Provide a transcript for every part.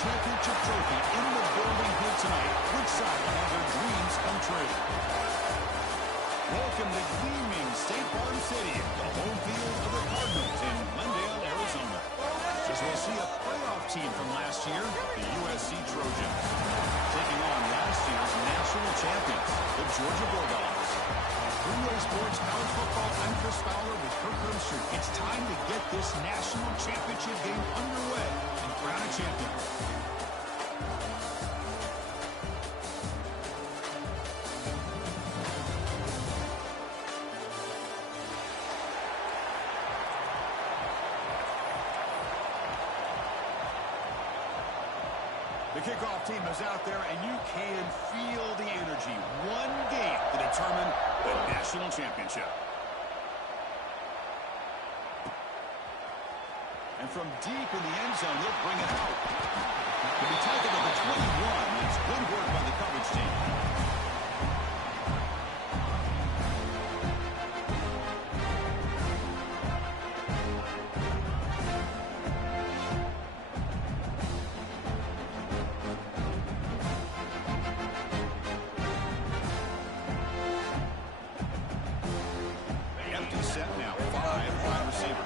championship trophy in the building here tonight. Which side will have their dreams come true? Welcome to gleaming State Farm City, the home field of the Cardinals in Glendale, Arizona. As we'll see a playoff team from last year, the USC Trojans, taking on last year's national champions, the Georgia Bulldogs. Three-Way Sports College Football, I'm Chris Fowler with Kirk Herbstreit. It's time to get this national championship game underway and crown a champion. The kickoff team is out there, and you can feel the energy. One game to determine the national championship. And from deep in the end zone, they'll bring it out. To be tackled at the 21. It's good work by the coverage team. Set now, five wide receivers.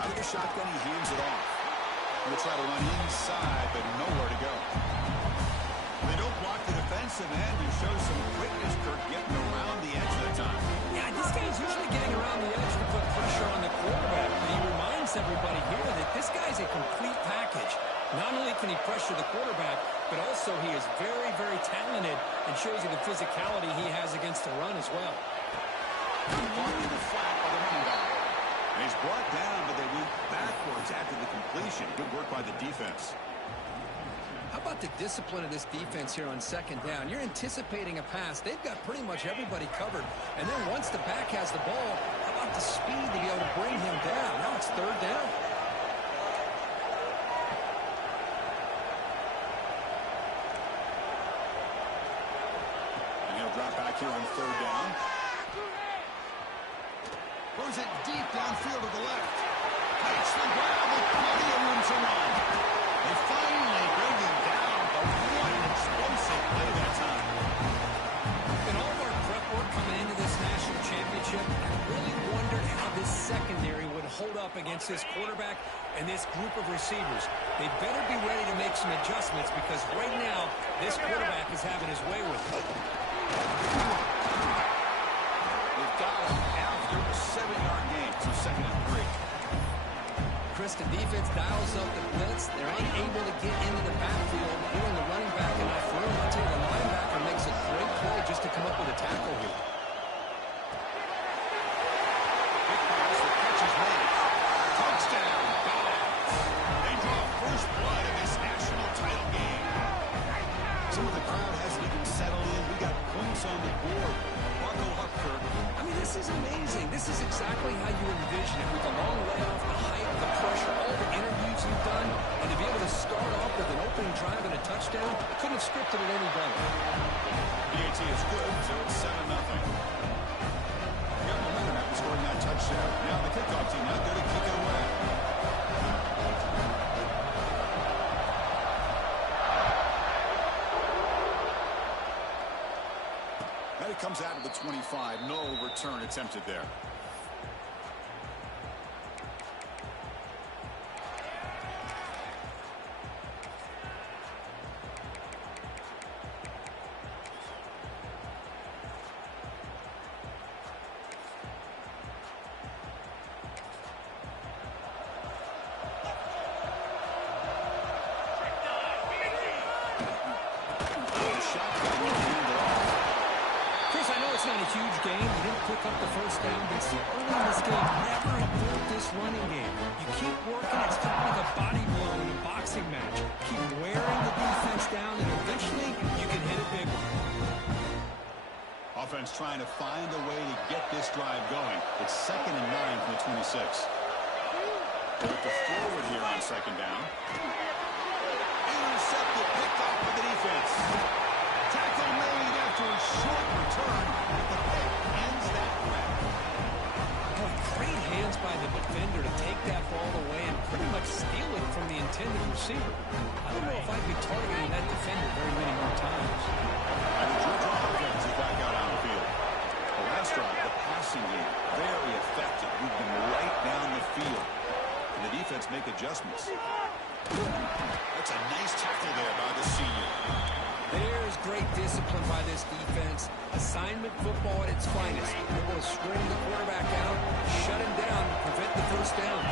Out of the shotgun, he hands it off. He'll try to run inside, but nowhere to go. They don't block the defensive end and show some quickness, Kirk, getting around the edge that time. Yeah, this guy's usually getting around the edge to put pressure on the quarterback. But he reminds everybody here that this guy's a complete package. Not only can he pressure the quarterback, but also he is very, very talented and shows you the physicality he has against the run as well. Caught in the flat by the running back. And he's brought down, but they went backwards after the completion. Good work by the defense. How about the discipline of this defense here on second down? You're anticipating a pass. They've got pretty much everybody covered. And then once the back has the ball, how about the speed to be able to bring him down? Now it's third down. And he'll drop back here on third down. Throws it deep downfield to the left. Takes the ground with plenty of room to run. They finally bring him down, but what an explosive play that time. In all of our prep work coming into this national championship, I really wondered how this secondary would hold up against this quarterback and this group of receivers. They better be ready to make some adjustments because right now, this quarterback is having his way with it. They've got him after a 7-yard gain, so second and 3. Chris, the defense dials up the blitz. They're unable to get into the backfield, giving the running back enough room. I'll tell you, the linebacker makes a great play just to come up with a tackle here. Big pass, the catch is made. Touchdown, Dogs. They draw first blood in this national title game. Some of the crowd hasn't even settled in. We got points on the board. Buckle up, Kirk. I mean, this is amazing. This is exactly how you envision it, with the long layoff, the height, the pressure, all the interviews you've done, and to be able to start off with an opening drive and a touchdown, couldn't have scripted it any better. PAT is good, so it's 7-0. They got momentum after scoring that touchdown. Now the kickoff team out there to kick it away. It comes out of the 25. No return attempted there. It's not a huge game. You didn't pick up the first down, but so early in this game, never abort this running game. You keep working. It's kind of like a body blow in a boxing match. Keep wearing the defense down, and eventually you can hit a big one. Offense trying to find a way to get this drive going. It's 2nd and 9 from the 26. They're at the forward here on second down. intercepted, picked off by the defense. Tackle made after a short return. The pick ends that threat. Oh, great hands by the defender to take that ball away and pretty much steal it from the intended receiver. I don't know if I'd be targeting that defender very many more times. And the Georgia offense is back out on the field. The last drive, the passing game, very effective, moving right down the field. And the defense make adjustments. That's a nice tackle there by the senior. There's great discipline by this defense. Assignment football at its finest. Able to string the quarterback out, shut him down, prevent the first down.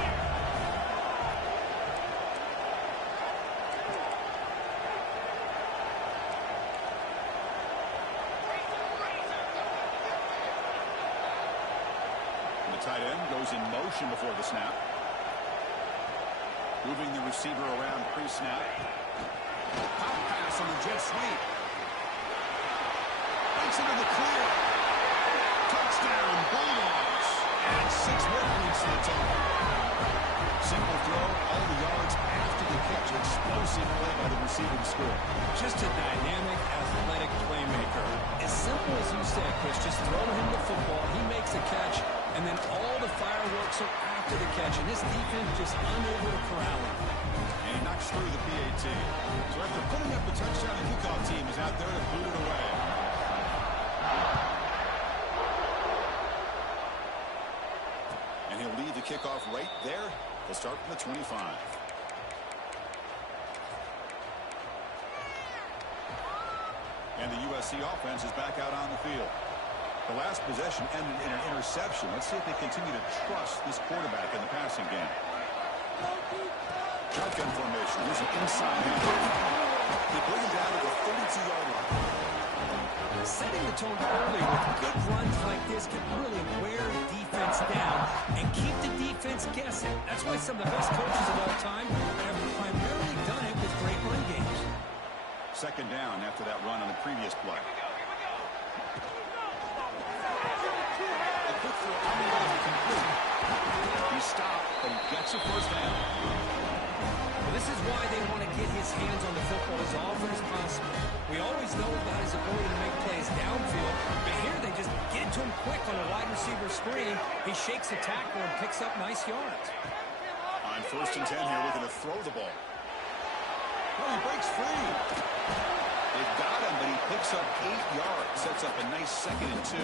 And the tight end goes in motion before the snap. Moving the receiver around pre-snap. Pop pass on the jet sweep. Breaks into the clear. Touchdown, Bulldogs. And 6 more points to the total. Simple throw, all the yards after the catch. Explosive play by the receiving score. Just a dynamic, athletic playmaker. As simple as you said, Chris, just throw him the football, he makes a catch, and then all the fireworks are after the catch, and this defense just unable to corral him. And he knocks through the PAT. So after putting up the touchdown, the kickoff team is out there to boot it away. And he'll leave the kickoff right there. He'll start from the 25. And the USC offense is back out on the field. The last possession ended in an interception. Let's see if they continue to trust this quarterback in the passing game. Shotgun formation. Here's an inside hand. They bring him down to the 32-yard line. Setting the tone early with good runs like this can really wear the defense down and keep the defense guessing. That's why some of the best coaches of all time have primarily done it with great run games. Second down after that run on the previous play. He stopped, but he gets a first down. Well, this is why they want to get his hands on the football as often as possible. We always know about his ability to make plays downfield, but here they just get to him quick on a wide receiver screen. He shakes the tackle and picks up nice yards. On 1st and 10 here, looking to throw the ball. Oh, he breaks free. They've got him, but he picks up 8 yards. Sets up a nice 2nd and 2.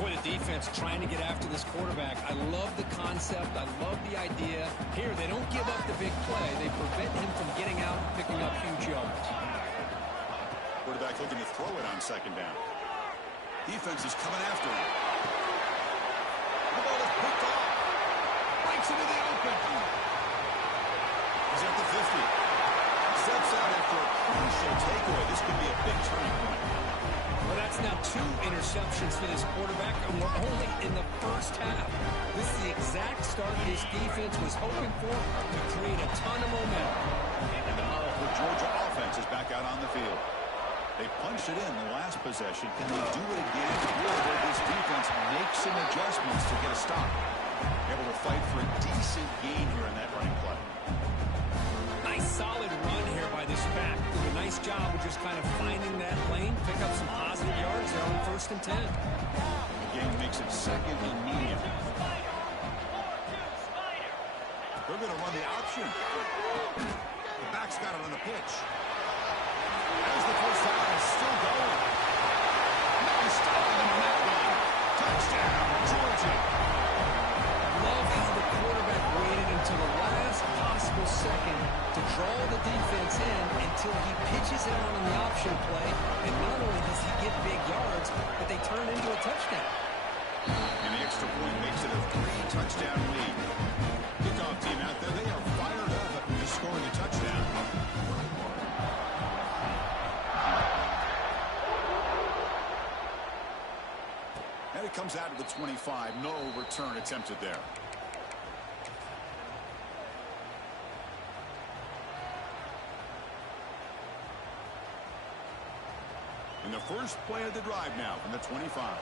Boy, the defense trying to get after this quarterback. I love the concept. I love the idea. Here, they don't give up the big play. They prevent him from getting out and picking up huge yards. Quarterback looking to throw it on 2nd down. Defense is coming after him. The ball is picked off. Breaks into the open. He's at the 50. Steps out after a crucial takeaway. This could be a big turning point. Well, that's now 2 interceptions for this quarterback, and we're only in the first half. This is the exact start this defense was hoping for to create a ton of momentum. And the powerful Georgia offense is back out on the field. They punched it in the last possession. Can they do it again? Or this defense makes some adjustments to get a stop? Able to fight for a decent gain here in that running play. Nice solid run here by this back. Did a nice job of just kind of finding that lane, pick up some positive yards there on 1st and 10. The game makes it 2nd and medium. They're going to run the option. The back's got it on the pitch. As the first down is still going. Nice stopping him on that one. Touchdown, Georgia. Love how the quarterback waited until the last possible second to draw the defense in until he pitches it on the option play. And not only does he get big yards, but they turn into a touchdown. And the extra point makes it a 3-touchdown lead. Kickoff team out there, they are fired up after scoring a touchdown. And it comes out of the 25. No return attempted there. And the first play of the drive now from the 25.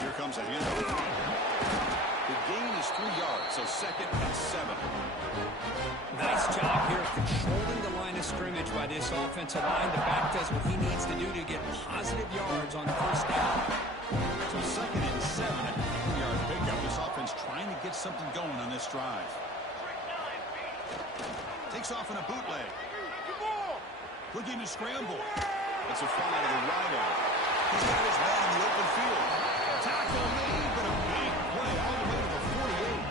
Here comes a handoff. The gain is 3 yards, so 2nd and 7. Nice job here of controlling the line of scrimmage by this offensive line. The back does what he needs to do to get positive yards on 1st down. So 2nd and 7 at the 3-yard pickup. This offense trying to get something going on this drive. Takes off in a bootleg. Looking to scramble. That's a fly to the right out. He's got his man in the open field. Tackle made, but a big play all the way to the 48.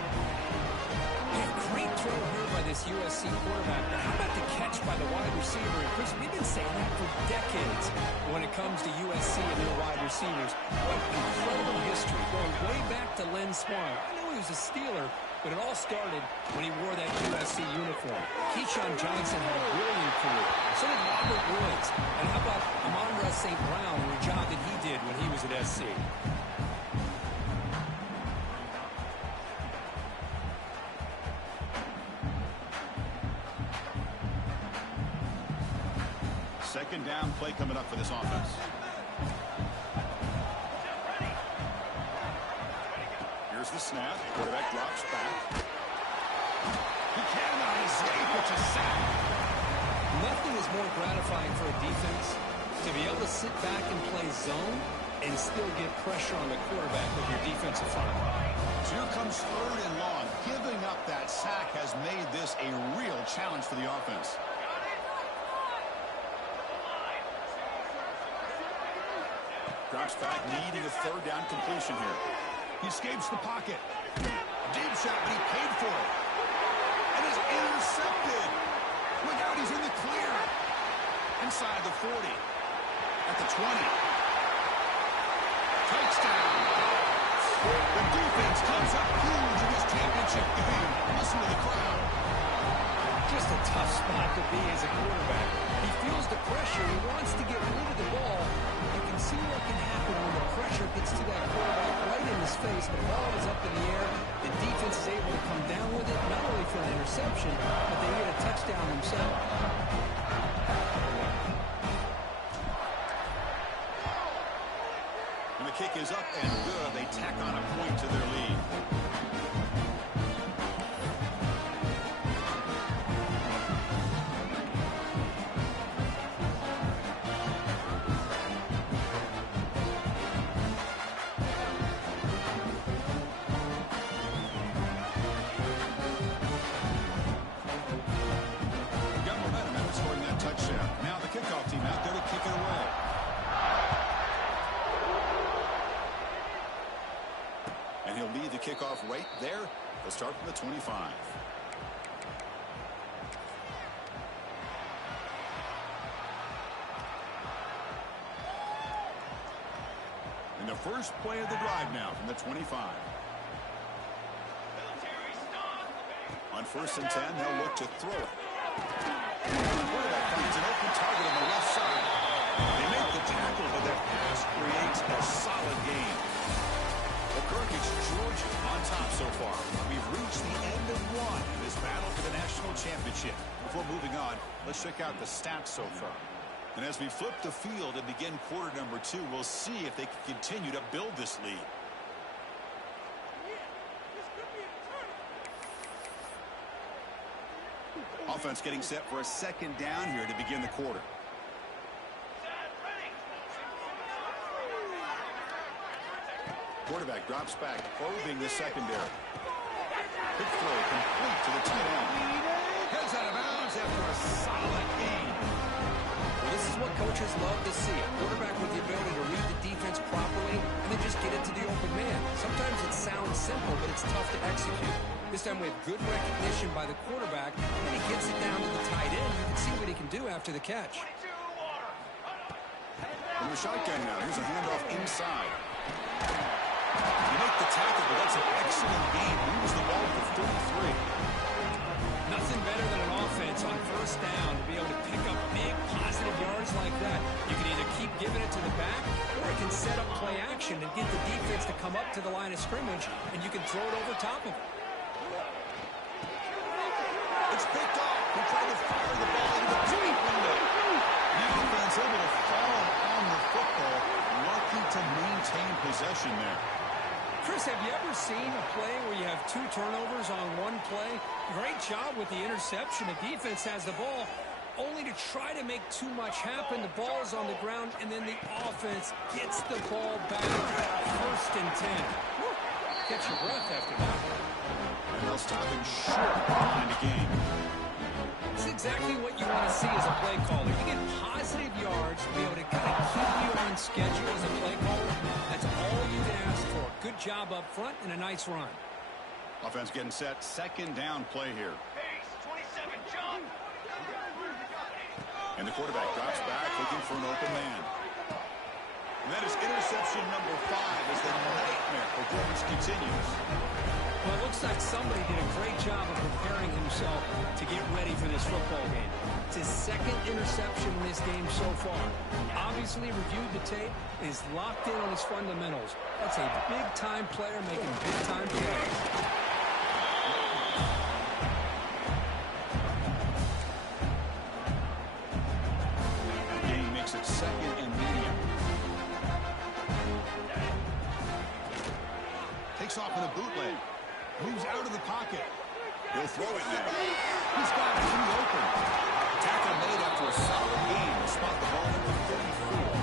Yeah, great throw here by this USC quarterback. But how about the catch by the wide receiver? And Chris, we've been saying that for decades when it comes to USC and their wide receivers. What incredible history, going way back to Len Swan. I know he was a Steeler, but it all started when he wore that USC uniform. Keyshawn Johnson had a brilliant career. So did Robert Woods. And how about Amon-Ra St. Brown and the job that he did when he was at SC? Second down play coming up for this offense. Here's the snap. Quarterback drops back. He cannot escape. It's a sack. Nothing is more gratifying for a defense to be able to sit back and play zone and still get pressure on the quarterback with your defensive front. So here comes 3rd and long. Giving up that sack has made this a real challenge for the offense. Drops back, needing a 3rd down completion here. He escapes the pocket. Deep shot, but he paid for it. And is intercepted. Look out, he's in the clear. Inside the 40. At the 20. Touchdown. The defense comes up huge in this championship game. Listen to the crowd. Just a tough spot to be as a quarterback. He feels the pressure. He wants to get rid of the ball. You can see what can happen when the pressure gets to that quarterback right in his face. The ball is up in the air. The defense is able to come down with it, not only for an interception, but they get a touchdown themselves. And the kick is up and good. They tack on a point to their lead. Kickoff right there. They'll start from the 25. In the first play of the drive now from the 25. On 1st and 10, they'll look to throw it. Quarterback finds an open target on the left side. They make the tackle, but that pass creates a solid gain. It's Georgia on top so far. We've reached the end of one in this battle for the national championship. Before moving on, let's check out the stats so far. And as we flip the field and begin quarter number 2, we'll see if they can continue to build this lead. Offense getting set for a 2nd down here to begin the quarter. Quarterback drops back, probing the secondary. Quick throw complete to the tight end. Heads out of bounds after a solid gain. Well, this is what coaches love to see. A quarterback with the ability to read the defense properly and then just get it to the open man. Sometimes it sounds simple, but it's tough to execute. This time we have good recognition by the quarterback, and he gets it down to the tight end. You can see what he can do after the catch. From the shotgun now, here's a handoff inside. You make the tackle, but that's an excellent game. Moves the ball to 33. Nothing better than an offense on 1st down to be able to pick up big positive yards like that. You can either keep giving it to the back, or you can set up play action and get the defense to come up to the line of scrimmage, and you can throw it over top of it. It's picked off. He tried to fire the ball into the deep window. The offense able to fall on the football, lucky to maintain possession there. Chris, have you ever seen a play where you have 2 turnovers on one play? Great job with the interception. The defense has the ball, only to try to make too much happen. The ball's on the ground, and then the offense gets the ball back. 1st and 10. Woo. Catch your breath after that. And they'll stop him short behind the game. It's exactly what you want to see as a play caller. You get positive yards to be able to kind of keep you on schedule as a play caller. That's all you'd ask for. Good job up front and a nice run. Offense getting set. 2nd down play here. And the quarterback drops back looking for an open man. And that is interception number 5 as the nightmare for Jordan continues. Well, it looks like somebody did a great job of preparing himself to get ready for this football game. It's his 2nd interception in this game so far. Obviously reviewed the tape, is locked in on his fundamentals. That's a big-time player making big-time plays. It's 2nd and medium. Takes off in a bootleg. Moves out of the pocket. He'll throw it now. He's got 3 open. Tackle made after a solid game to spot the ball at the 34.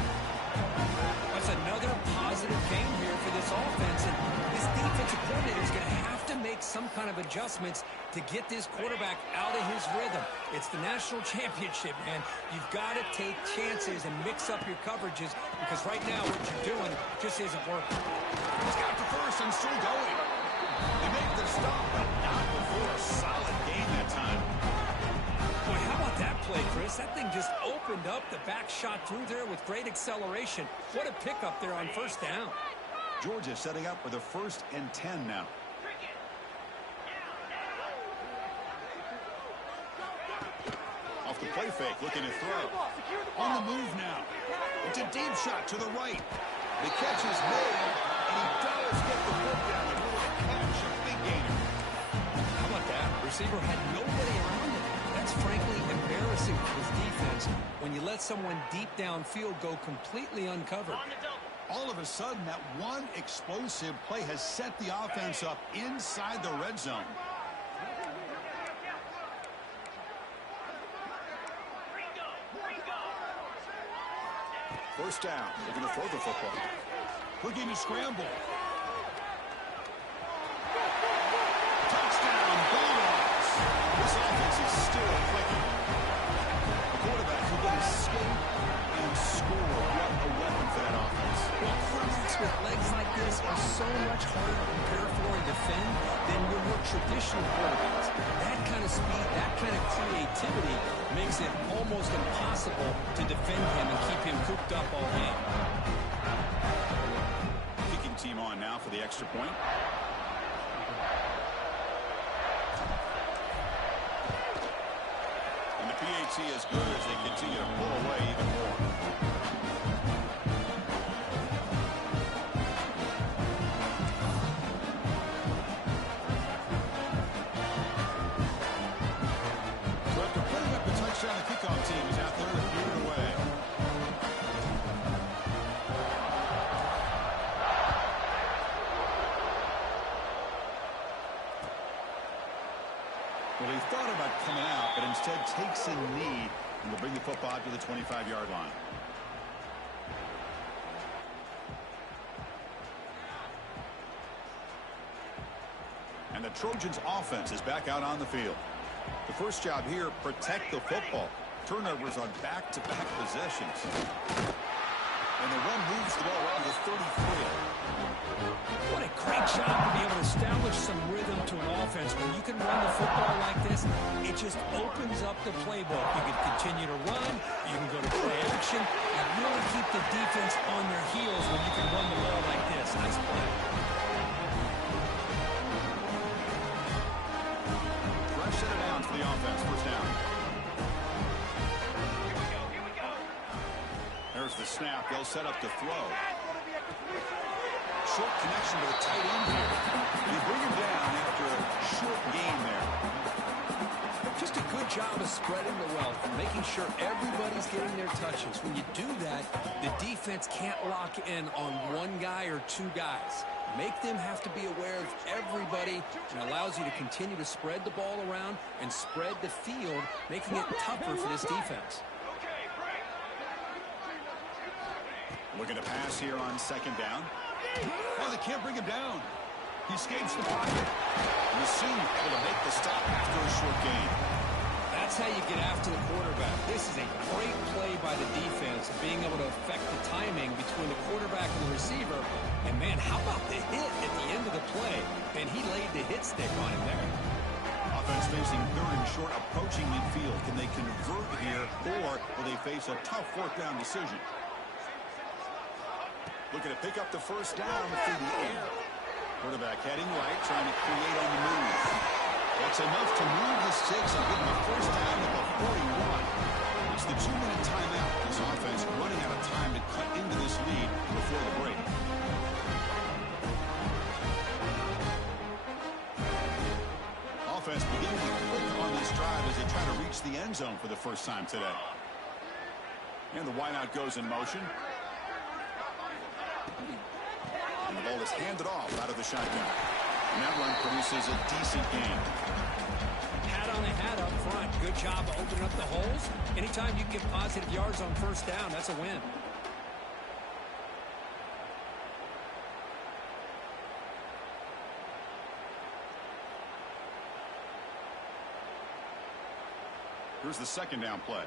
That's another positive game here for this offense. And this defensive coordinator is going to have to make some kind of adjustments to get this quarterback out of his rhythm. It's the national championship, man. You've got to take chances and mix up your coverages because right now what you're doing just isn't working. He's got the first and still going. They make the stop, but not before a solid game that time. Boy, how about that play, Chris? That thing just opened up. The back shot through there with great acceleration. What a pickup there on 1st down. Georgia setting up with a 1st and 10 now. Off the play fake, looking to throw. On the move now. It's a deep shot to the right. The catch is made, and he does get the foot down. A little catch, a big gainer. How about that? Receiver had nobody around him. That's frankly embarrassing for his defense when you let someone deep downfield go completely uncovered. All of a sudden, that one explosive play has set the offense up inside the red zone. First down. They're going to throw the football. Looking to scramble. Touchdown, Bulldogs. This offense is still clicking. A quarterback who can escape and score. What a weapon for that offense. Well, quarterbacks with legs like this are so much harder to prepare for and defend than your more traditional quarterbacks. That kind of speed, that kind of creativity makes it almost impossible to defend him and keep him cooped up all game. Kicking team on now for the extra point. And the PAT is good as they continue to pull away even more. The kickoff team is out there to clear it away. Well, he thought about coming out, but instead takes a knee and will bring the football to the 25-yard line. And the Trojans' offense is back out on the field. The first job here, protect the football. Turnovers on back-to-back possessions. And the run moves the ball around the 33. What a great job to be able to establish some rhythm to an offense. When you can run the football like this, it just opens up the playbook. You can continue to run, you can go to play action, and really keep the defense on their heels when you can run the ball like this. Nice play. Fresh set of downs for the offense. First down. There's the snap. They'll set up to throw. Short connection to the tight end here. They bring him down after a short gain there. Just a good job of spreading the wealth, making sure everybody's getting their touches. When you do that, the defense can't lock in on one guy or two guys. Make them have to be aware of everybody, and allows you to continue to spread the ball around and spread the field, making it tougher for this defense. Looking to pass here on second down. Oh, they can't bring him down. He escapes the pocket. And the senior able to make the stop after a short gain. That's how you get after the quarterback. This is a great play by the defense, being able to affect the timing between the quarterback and the receiver. And, man, how about the hit at the end of the play? And he laid the hit stick on him there. Offense facing third and short, approaching midfield. Can they convert here, or will they face a tough fourth down decision? Looking to pick up the first down through the air. Quarterback heading right, trying to create on the move. That's enough to move the sticks and give them a first down at the 41. It's the 2-minute timeout. This offense running out of time to cut into this lead before the break. Offense beginning to quick on this drive as they try to reach the end zone for the first time today. And the wideout goes in motion. And the ball is handed off out of the shotgun. And that run produces a decent gain. Hat on a hat up front. Good job of opening up the holes. Anytime you get positive yards on first down, that's a win. Here's the second down play.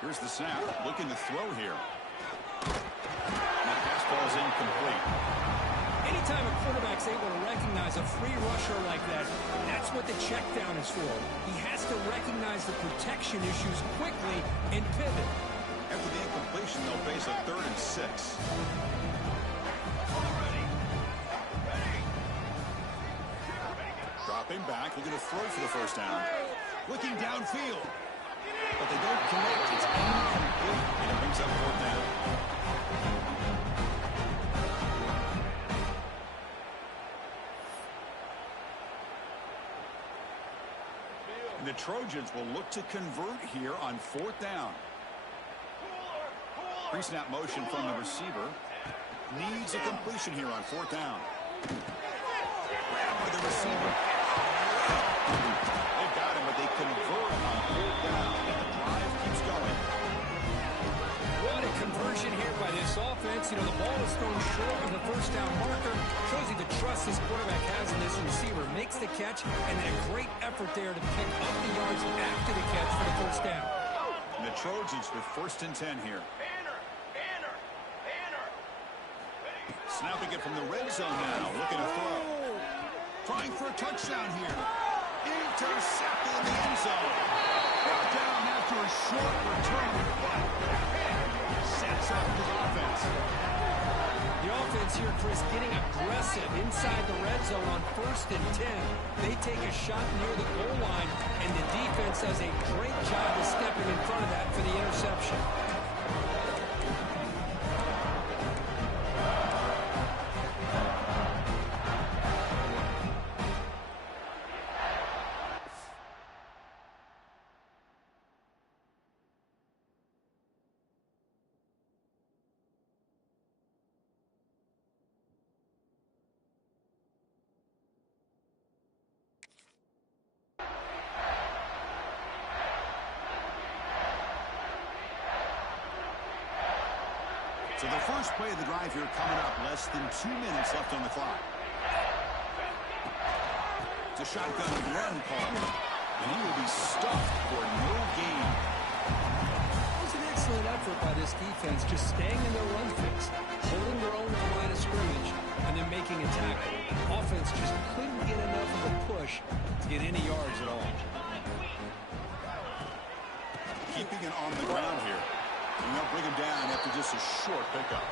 Here's the snap. Looking to throw here. That pass ball is incomplete. Anytime a quarterback's able to recognize a free rusher like that, that's what the check down is for. He has to recognize the protection issues quickly and pivot. After the incompletion, they'll face a 3rd and 6. Dropping back, looking to throw for the first down. Looking downfield. But they don't connect. It's incomplete, and it brings up fourth down. And the Trojans will look to convert here on fourth down. Pre-snap motion from the receiver. Needs a completion here on fourth down. Grabbed by the receiver. They've got him, but they convert on fourth down. And the drive keeps going. What a conversion here by this offense. You know, the ball is thrown short of the first down marker. Shows you the trust this quarterback has in this receiver. Makes the catch, and then a great effort there to pick up the yards after the catch for the first down. And the Trojans with 1st and 10 here. Snapping it from the red zone now. Looking to throw. Trying for a touchdown here. Intercepted in the end zone. Brought down after a short return. Sets up his offense. The offense here, Chris, getting aggressive inside the red zone on 1st and 10. They take a shot near the goal line, and the defense does a great job of stepping in front of that for the interception. So the first play of the drive here coming up, less than 2 minutes left on the clock. It's a shotgun run call, and he will be stuffed for no gain. It was an excellent effort by this defense, just staying in their run fix, holding their own at the line of scrimmage, and then making a tackle. Offense just couldn't get enough of a push to get any yards at all. Keeping it on the ground here. And they'll bring him down after just a short pickup.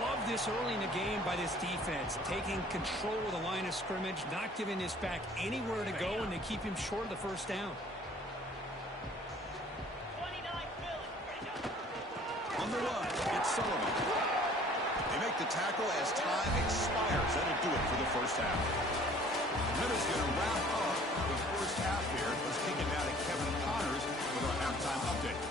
Love this early in the game by this defense, taking control of the line of scrimmage, not giving this back anywhere to go, and they keep him short of the first down. On the run, it's Sullivan. They make the tackle as time expires. That'll do it for the first half. That is going to wrap up the first half here. Let's kick it down to Kevin Connors with our halftime update.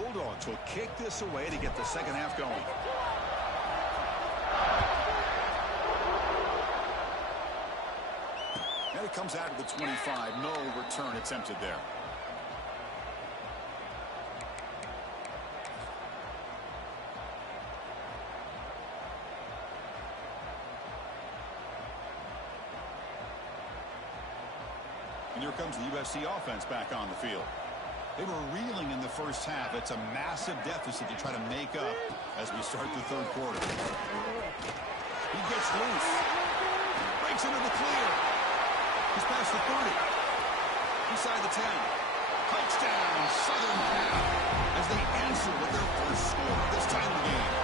Bulldogs will kick this away to get the second half going. And it comes out of the 25. No return attempted there. And here comes the USC offense back on the field. They were reeling in the first half. It's a massive deficit to try to make up as we start the third quarter. He gets loose. Breaks into the clear. He's past the 30. Inside the 10. Touchdown, Southern Cal, as they answer with their first score of this title game.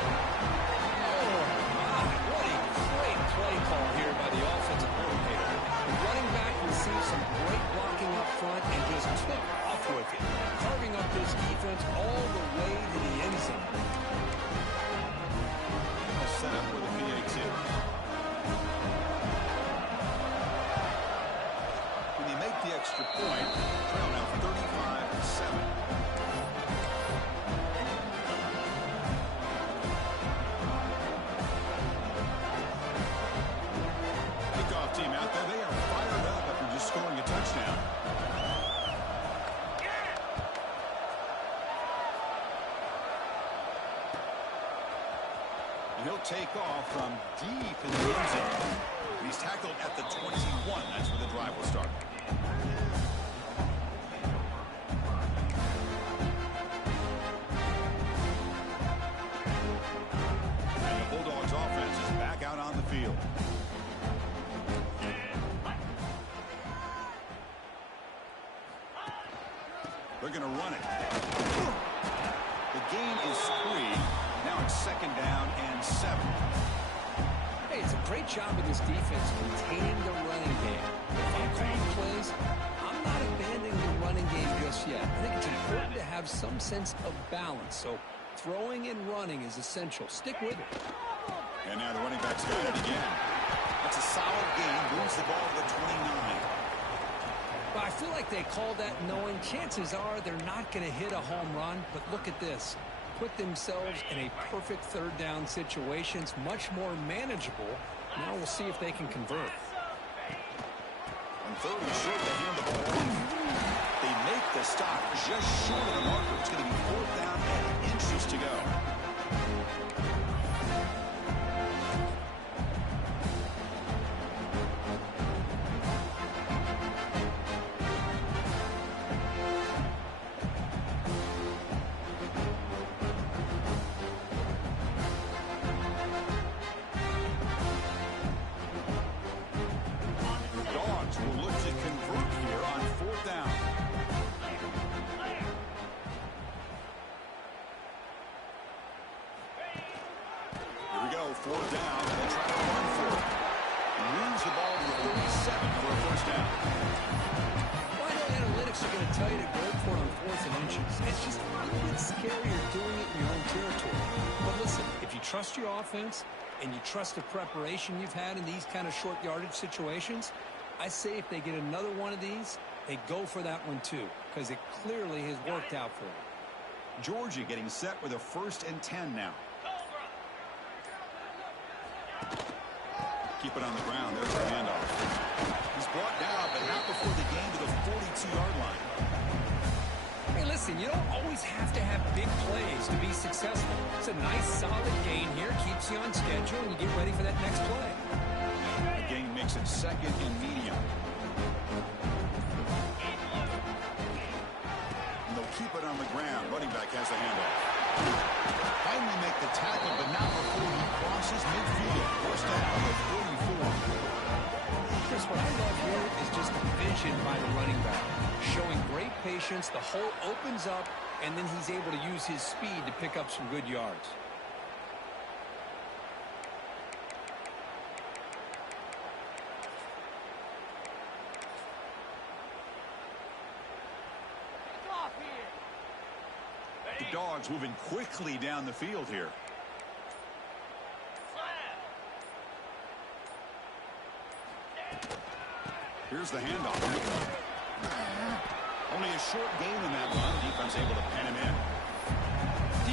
Oh, my. What a great play call here by the offensive coordinator. The running back received some great blocking up front and just took off with it, carving up this defense all the way to the end zone. I'll set up with a PAT. When you make the extra point, trail now 35-7. Kickoff team out there. They are fired up after just scoring a touchdown. And he'll take off from deep in the end zone. He's tackled at the 21. That's where the drive will start. And the Bulldogs offense is back out on the field. They're going to run it. The gain is 3. Now it's second down and 7. Hey, it's a great job of this defense containing the running game. If I'm calling plays, I'm not abandoning the running game just yet. I think it's important to have some sense of balance. So throwing and running is essential. Stick with it. And now the running back's got it again. That's a solid gain. Moves the ball to the 29. But I feel like they called that knowing chances are they're not going to hit a home run. But look at this. Put themselves in a perfect third down situation. It's much more manageable. Now we'll see if they can convert. And third and short, they hand the ball off. They make the stop just short of the marker. It's going to be fourth down and inches to go. Will look to convert here on fourth down. Here we go, fourth down. They'll try to run for it. Moves the ball to the 37 for a first down. Well, I know analytics are going to tell you to go for it on fourth and inches. It's just a little bit scarier doing it in your own territory. But listen, if you trust your offense and you trust the preparation you've had in these kind of short yardage situations, I say if they get another one of these, they go for that one too, because it clearly has worked out for them. Georgia getting set with a 1st and 10 now. Keep it on the ground. There's the handoff. He's brought down, but not before the gain to the 42-yard line. Hey, listen, you don't always have to have big plays to be successful. It's a nice, solid gain here. Keeps you on schedule, and you get ready for that next play. The gain makes it second and medium. And they'll keep it on the ground. Running back has the handoff. Finally make the tackle, but not before he crosses midfield. First down at 44. Chris, what I love here is just the vision by the running back. Showing great patience, the hole opens up, and then he's able to use his speed to pick up some good yards. The Dogs moving quickly down the field here. Here's the handoff. Only a short gain in that run. Defense able to pen him in.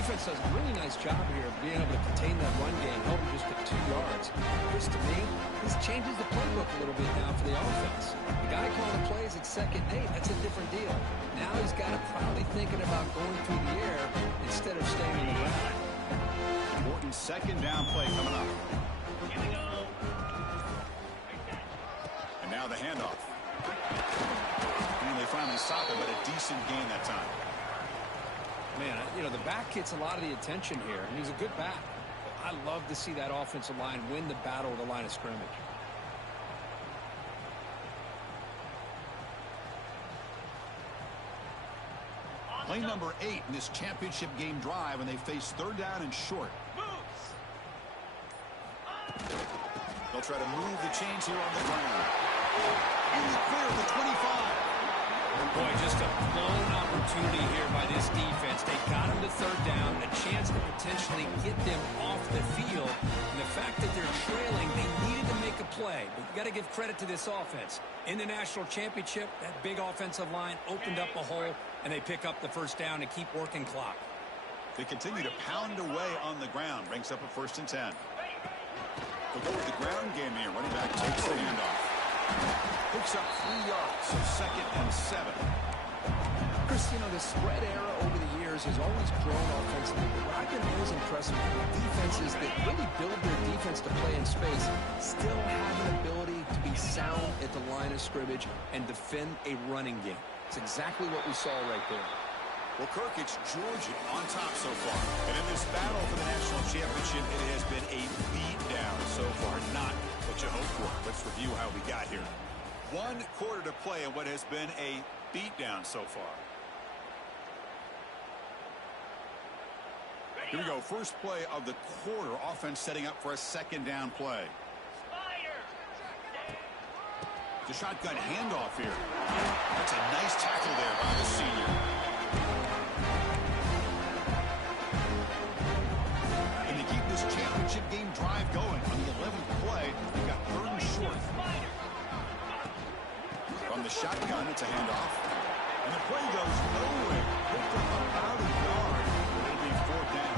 defense does a really nice job here of being able to contain that run game, helping just get 2 yards. Chris, to me, this changes the playbook a little bit now for the offense. The guy calling plays at 2nd and 8, that's a different deal. Now he's got to probably thinking about going through the air instead of staying on the ground. Important 2nd down play coming up. And now the handoff. And they finally stop it, but a decent gain that time. Man, you know, the back gets a lot of the attention here, and he's a good back. I love to see that offensive line win the battle at the line of scrimmage. Play number 8 in this championship game drive, and they face 3rd down and short. They'll try to move the chains here on the ground. In the clear of the 25. Boy, just a blown opportunity here by this defense. They got him to 3rd down, a chance to potentially get them off the field. And the fact that they're trailing, they needed to make a play. But you got to give credit to this offense. In the national championship, that big offensive line opened up a hole, and they pick up the 1st down and keep working clock. They continue to pound away on the ground. Brings up a 1st and 10. They'll go with the ground game here. Running back takes the handoff. Picks up 3 yards, so 2nd and 7. Chris, you know, the spread era over the years has always grown offensively, but what I've been always impressed with defenses that really build their defense to play in space still have an ability to be sound at the line of scrimmage and defend a running game. It's exactly what we saw right there. Well, Kirk, it's Georgia on top so far. And in this battle for the national championship, it has been a beatdown so far. Not what you hoped for. Let's review how we got here. 1 quarter to play in what has been a beatdown so far. Here we go. First play of the quarter. Offense setting up for a 2nd down play. The shotgun handoff here. That's a nice tackle there by the senior. And to keep this championship game drive going on the 11th play, they've got 3rd and short. From the shotgun, it's a handoff. And the play goes nowhere. Picked up about a yard. It'll be 4th down.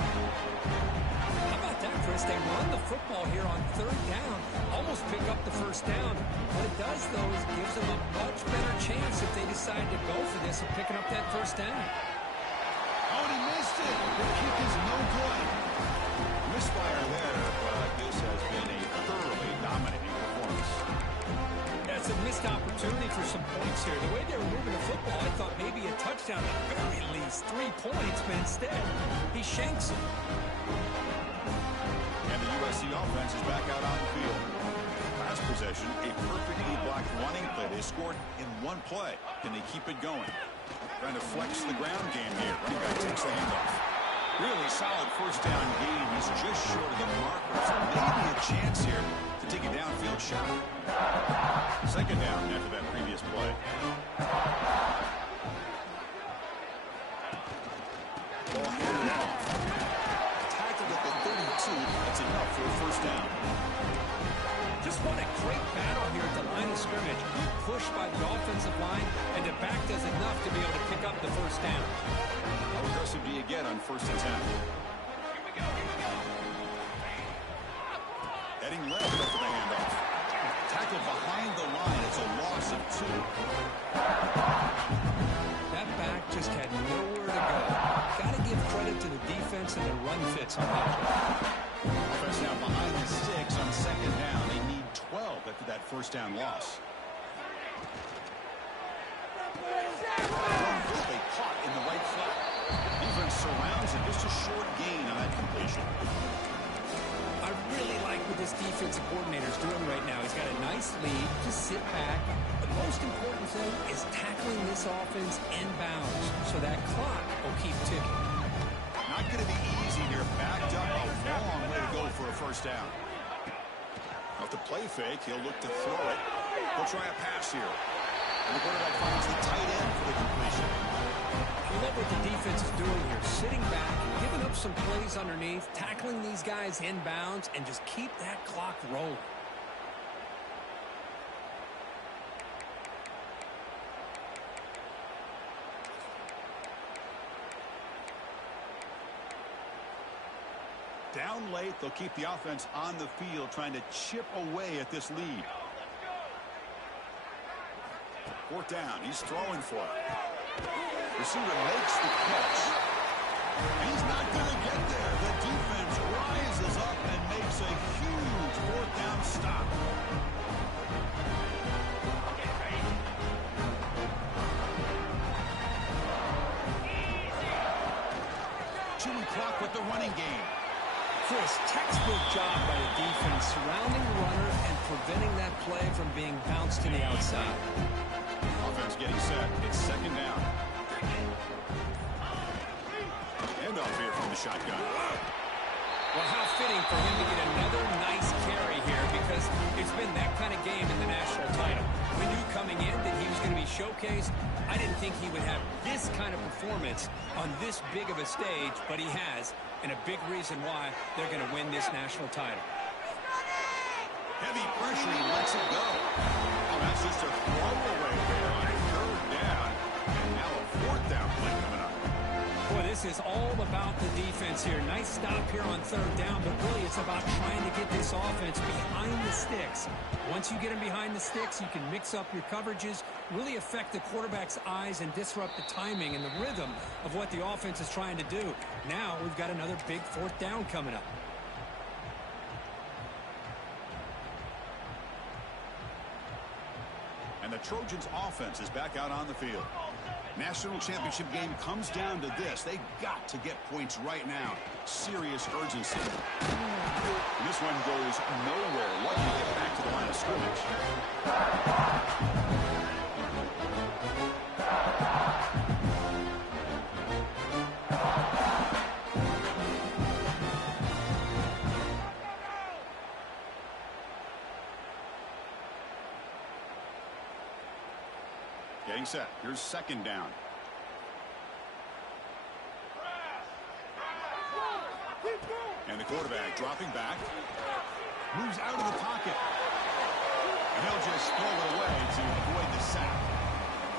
How about that, Chris? They run the football here on 3rd down. Almost pick up the 1st down. What it does, though, is gives them a much better chance if they decide to go for this of picking up that 1st down. Oh, and he missed it. The kick is no good. Misfire there, but this has been a thoroughly dominating performance. Yeah, it's a missed opportunity for some points here. The way they were moving the football, I thought maybe a touchdown at the very least. 3 points, but instead, he shanks it. And the USC offense is back out on the field. Last possession, a perfectly blocked running play. They scored in 1 play. Can they keep it going? Trying to flex the ground game here. Running back takes the handoff. Really solid 1st down gain. He's just short of the marker. So maybe a chance here to take a downfield shot. 2nd down after that previous play. Ball handed off. Tackled at the 32. That's enough for a 1st down. Just what a great battle here at the line of scrimmage. Good push by the offensive line, and the back does enough to be able to pick up the 1st down. How aggressive do you get on 1st and 10? Heading left after the handoff. Tackled behind the line. It's a loss of 2. That back just had nowhere to go. Got to give credit to the defense and their run fits on that. Offense now behind the 6 on 2nd down. They need 12 after that 1st down loss. They caught in the right flat. Defense surrounds it. Just a short gain on that completion. I really like what this defensive coordinator is doing right now. He's got a nice lead. Just sit back. The most important thing is tackling this offense inbounds so that clock will keep ticking. Not going to be easy here. Backed up a long way to go for a 1st down. Off the play fake, he'll look to throw it. He'll try a pass here. And the quarterback finds the tight end for the completion. I love what the defense is doing here. Sitting back, giving up some plays underneath, tackling these guys inbounds, and just keep that clock rolling. down late. They'll keep the offense on the field trying to chip away at this lead. Fourth down. He's throwing for it. Receiver makes the catch. He's not going to get there. The defense rises up and makes a huge fourth down stop. Chewing clock with the running game. Chris, textbook job by the defense surrounding the runner and preventing that play from being bounced to the outside. Offense getting set. It's second down. Handoff here from the shotgun. Well, how fitting for him to get another nice carry here, because it's been that kind of game in the national title. We knew coming in that he was going to be showcased. I didn't think he would have this kind of performance on this big of a stage, but he has, and a big reason why they're going to win this national title. Heavy pressure, he lets it go. Oh, that's just a throwaway there on a third down, and now a fourth down play coming up. Boy, this is all about the defense here. Nice stop here on third down, but really it's about trying to get this offense behind the sticks. Once you get them behind the sticks, you can mix up your coverages, really affect the quarterback's eyes and disrupt the timing and the rhythm of what the offense is trying to do. Now we've got another big fourth down coming up. And the Trojans' offense is back out on the field. National championship game comes down to this. They've got to get points right now. Serious urgency. And this one goes nowhere. Lucky to get back to the line of scrimmage. Getting set. Here's second down. And the quarterback dropping back. Moves out of the pocket. And he'll just throw it away to avoid the sack.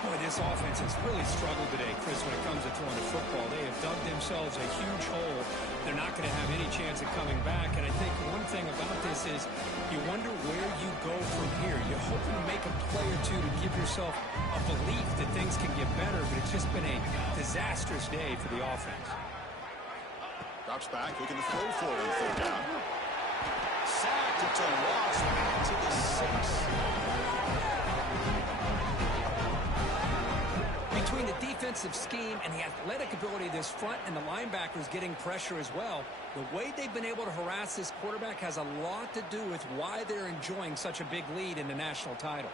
Boy, this offense has really struggled today, Chris, when it comes to throwing the football. They have dug themselves a huge hole. They're not going to have any chance of coming back. And I think one thing about this is you wonder where you go from here. You're hoping to make a play or two to give yourself a belief that things can get better, but it's just been a disastrous day for the offense. Drops back, looking to throw for it on third down. Sacked, it's a loss back to the 6. Between the defensive scheme and the athletic ability of this front and the linebackers getting pressure as well, the way they've been able to harass this quarterback has a lot to do with why they're enjoying such a big lead in the national title.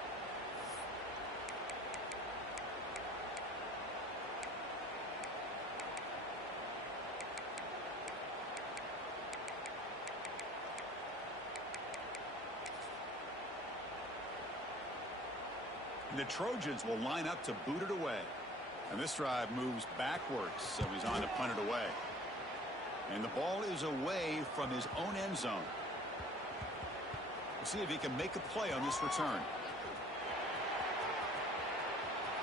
The Trojans will line up to boot it away. And this drive moves backwards, so he's on to punt it away. And the ball is away from his own end zone. We'll see if he can make a play on this return.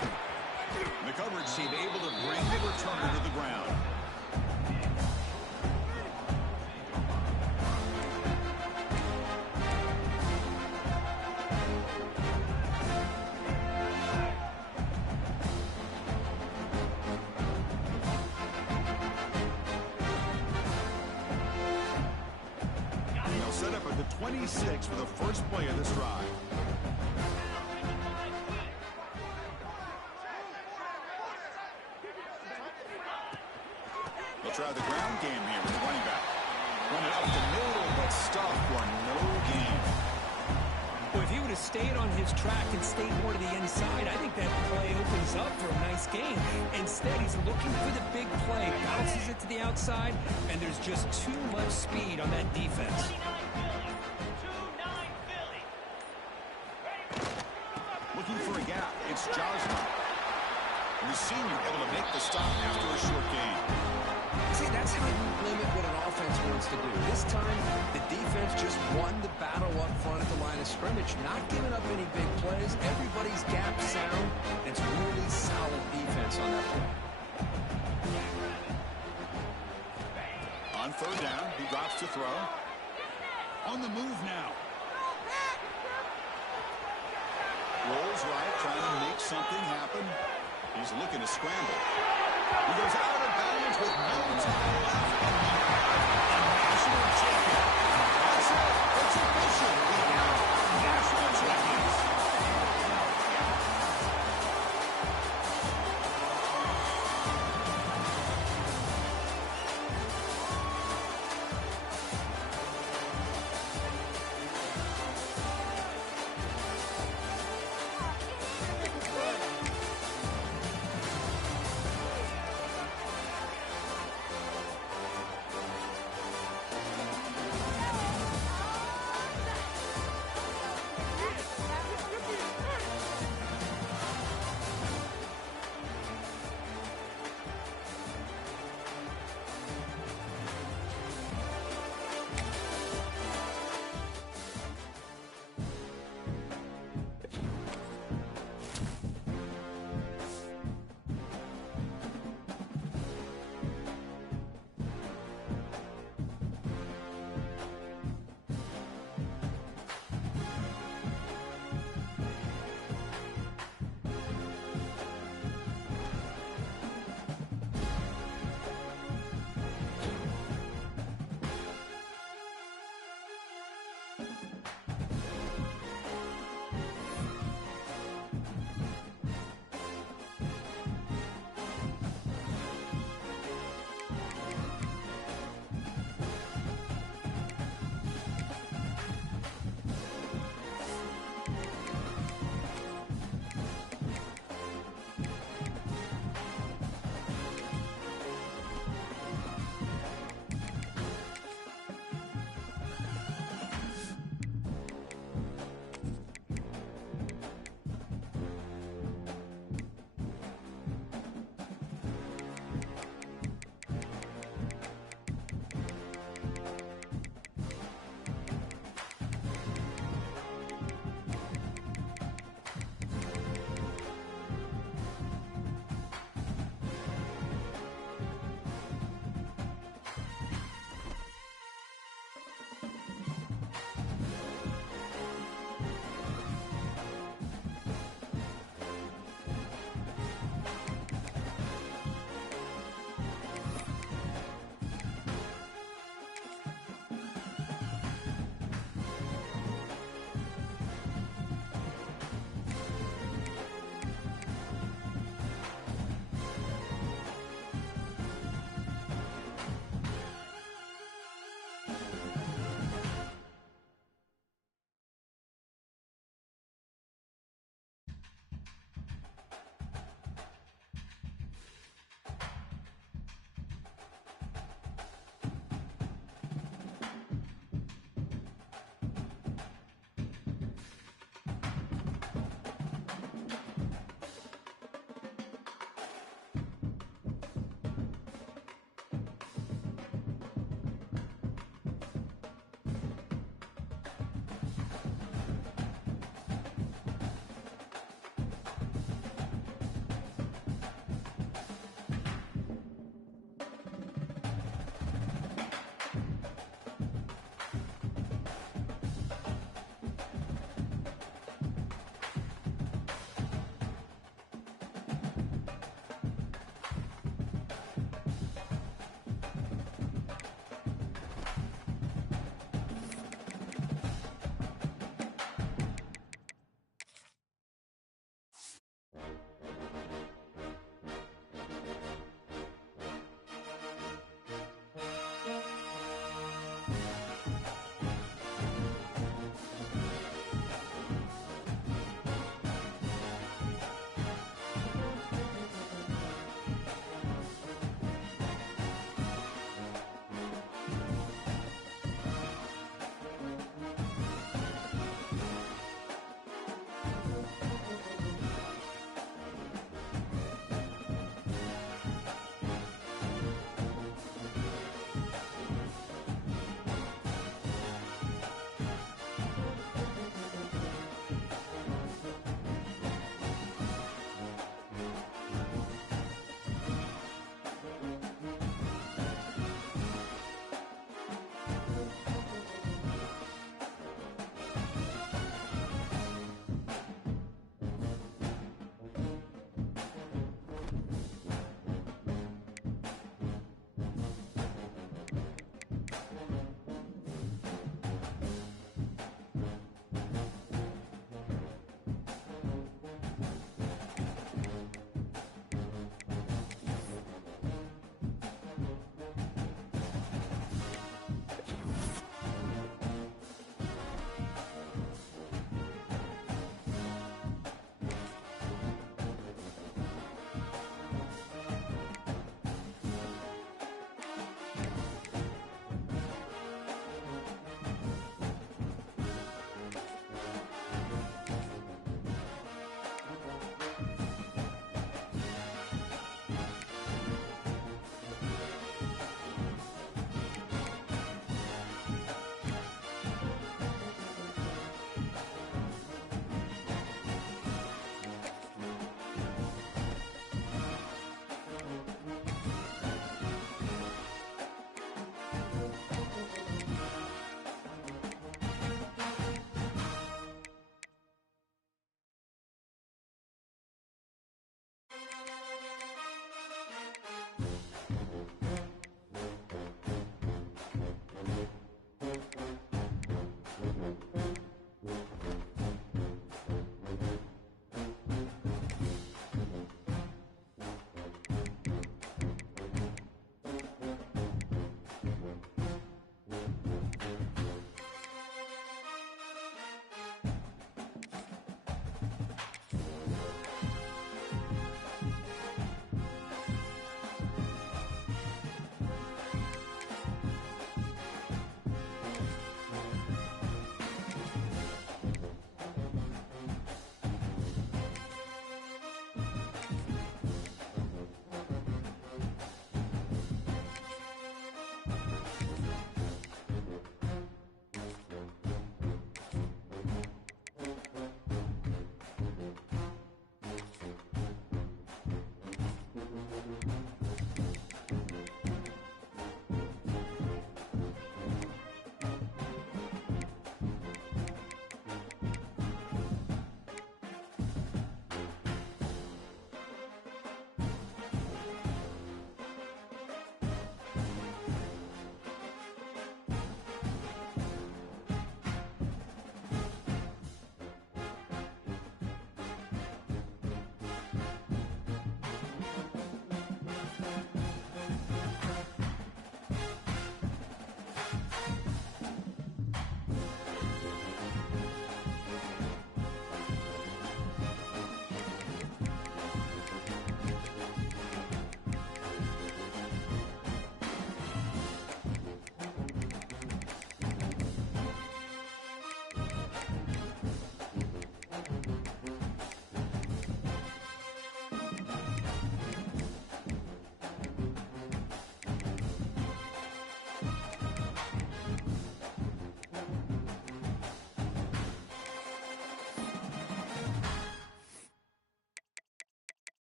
And the coverage team able to bring the returner to the ground. Set up at the 26 for the first play of this drive. They'll try the ground game here with the running back. Run it up the middle, but stuffed for no gain. Well, if he would have stayed on his track and stayed more to the inside, I think that play opens up for a nice gain. Instead, he's looking for the big play, bounces it to the outside, and there's just too much speed on that defense. Looking for a gap. It's Josman. And the senior able to make the stop after a short gain. See, that's how you limit what an offense wants to do. This time, the defense just won the battle up front at the line of scrimmage, not giving up any big plays. Everybody's gap sound. It's really solid defense on that play. On third down. He drops to throw. On the move now. Rolls right, trying to make something happen. He's looking to scramble. He goes out of bounds with no time left. A national champion